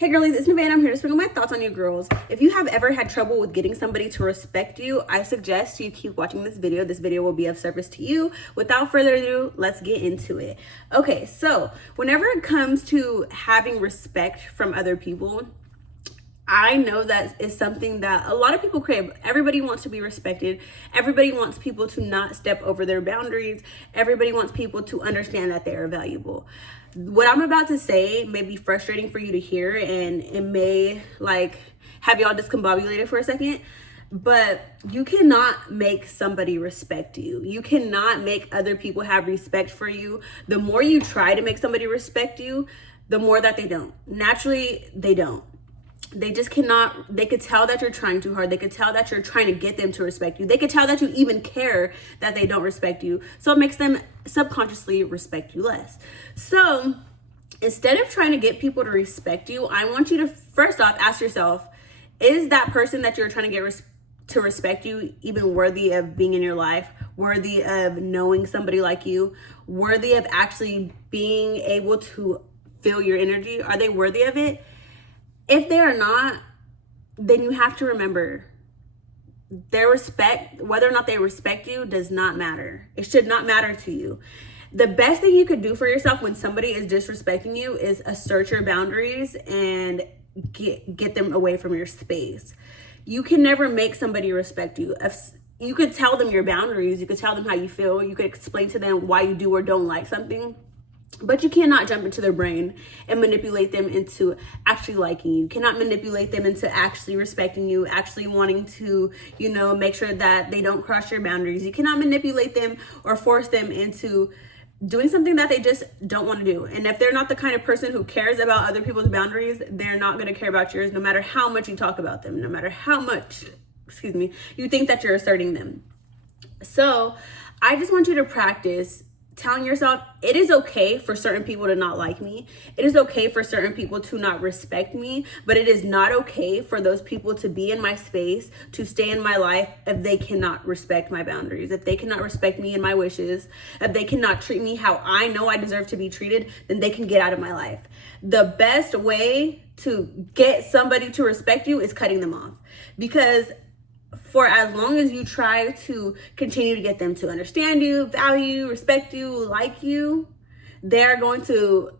Hey girlies, it's Nevaeh. I'm here to sprinkle my thoughts on you girls. If you have ever had trouble with getting somebody to respect you, I suggest you keep watching this video. This video will be of service to you. Without further ado, let's get into it. Okay, so whenever it comes to having respect from other people, I know that is something that a lot of people crave. Everybody wants to be respected. Everybody wants people to not step over their boundaries. Everybody wants people to understand that they are valuable. What I'm about to say may be frustrating for you to hear, and it may have y'all discombobulated for a second, but you cannot make somebody respect you. You cannot make other people have respect for you. The more you try to make somebody respect you, the more that they don't. Naturally, they don't. They just cannot. They could tell that you're trying too hard. They could tell that you're trying to get them to respect you. They could tell that you even care that they don't respect you. So it makes them subconsciously respect you less. So instead of trying to get people to respect you, I want you to first off ask yourself, is that person that you're trying to get to respect you even worthy of being in your life, worthy of knowing somebody like you, worthy of actually being able to feel your energy? Are they worthy of it? If they are not, then you have to remember their respect, whether or not they respect you, does not matter. It should not matter to you. The best thing you could do for yourself when somebody is disrespecting you is assert your boundaries and get them away from your space. You can never make somebody respect you. You could tell them your boundaries. You could tell them how you feel. You could explain to them why you do or don't like something. But you cannot jump into their brain and manipulate them into actually liking you. You cannot manipulate them into actually respecting you, actually wanting to, make sure that they don't cross your boundaries. You cannot manipulate them or force them into doing something that they just don't want to do. And if they're not the kind of person who cares about other people's boundaries, they're not going to care about yours, no matter how much you talk about them, no matter how much, you think that you're asserting them. So I just want you to practice telling yourself, it is okay for certain people to not like me. It is okay for certain people to not respect me, but it is not okay for those people to be in my space, to stay in my life if they cannot respect my boundaries, if they cannot respect me and my wishes, if they cannot treat me how I know I deserve to be treated, then they can get out of my life. The best way to get somebody to respect you is cutting them off, because for as long as you try to continue to get them to understand you, value, respect you, like you, they're going to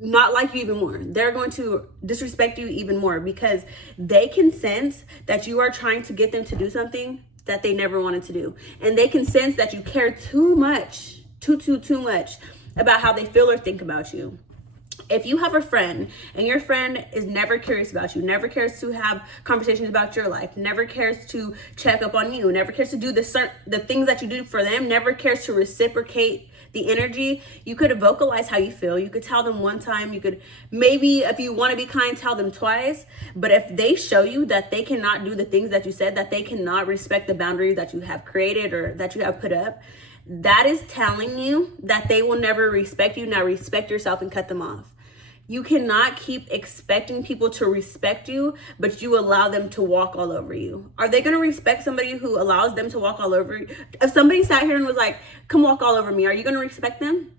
not like you even more. They're going to disrespect you even more, because they can sense that you are trying to get them to do something that they never wanted to do. And they can sense that you care too much, too much about how they feel or think about you. If you have a friend and your friend is never curious about you, never cares to have conversations about your life, never cares to check up on you, never cares to do the things that you do for them, never cares to reciprocate the energy, you could vocalize how you feel. You could tell them one time. You could maybe, if you want to be kind, tell them twice. But if they show you that they cannot do the things that you said, that they cannot respect the boundaries that you have created or that you have put up, that is telling you that they will never respect you. Now respect yourself and cut them off. You cannot keep expecting people to respect you, but you allow them to walk all over you. Are they going to respect somebody who allows them to walk all over you? If somebody sat here and was like, come walk all over me, are you going to respect them?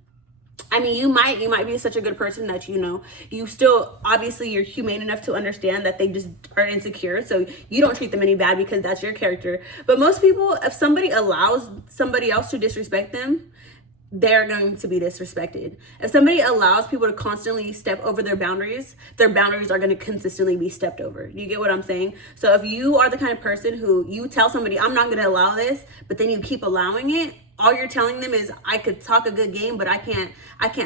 I mean, you might be such a good person that, you still, obviously you're humane enough to understand that they just are insecure. So you don't treat them any bad because that's your character. But most people, if somebody allows somebody else to disrespect them, they're going to be disrespected. If somebody allows people to constantly step over their boundaries are going to consistently be stepped over. Do you get what I'm saying? So if you are the kind of person who you tell somebody, I'm not going to allow this, but then you keep allowing it, all you're telling them is, I could talk a good game, but I can't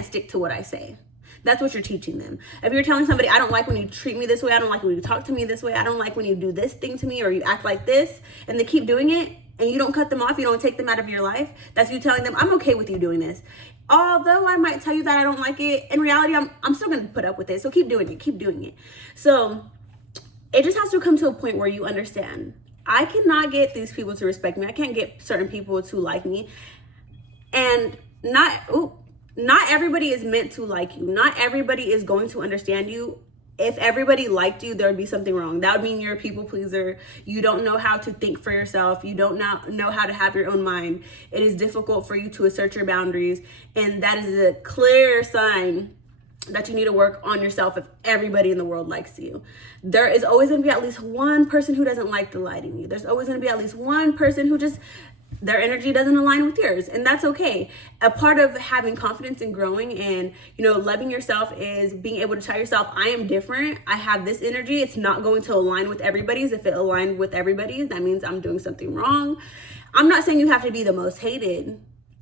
stick to what I say. That's what you're teaching them. If you're telling somebody, I don't like when you treat me this way, I don't like when you talk to me this way, I don't like when you do this thing to me or you act like this, and they keep doing it, and you don't cut them off, you don't take them out of your life, that's you telling them, I'm okay with you doing this. Although I might tell you that I don't like it, in reality, I'm still going to put up with it. So keep doing it. So it just has to come to a point where you understand, I cannot get these people to respect me. I can't get certain people to like me. And not everybody is meant to like you. Not everybody is going to understand you. If everybody liked you, there would be something wrong. That would mean you're a people pleaser. You don't know how to think for yourself. You don't know how to have your own mind. It is difficult for you to assert your boundaries. And that is a clear sign that you need to work on yourself if everybody in the world likes you. There is always going to be at least one person who doesn't like the light in you. There's always going to be at least one person who just, their energy doesn't align with yours, and that's okay. A part of having confidence and growing and, you know, loving yourself is being able to tell yourself, I am different. I have this energy. It's not going to align with everybody's. If it aligned with everybody's, that means I'm doing something wrong. I'm not saying you have to be the most hated.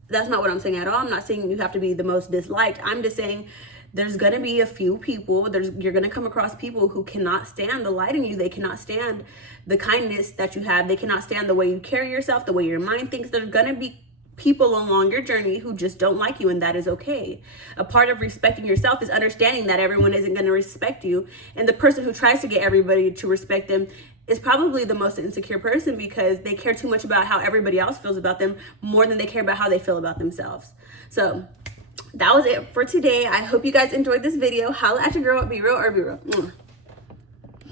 That's not what I'm saying at all. I'm not saying you have to be the most disliked. I'm just saying there's going to be a few people, you're going to come across people who cannot stand the light in you. They cannot stand the kindness that you have. They cannot stand the way you carry yourself, the way your mind thinks. There's going to be people along your journey who just don't like you, and that is okay. A part of respecting yourself is understanding that everyone isn't going to respect you. And the person who tries to get everybody to respect them is probably the most insecure person, because they care too much about how everybody else feels about them more than they care about how they feel about themselves. So that was it for today. I hope you guys enjoyed this video. Holla at your girl. Be real or be real.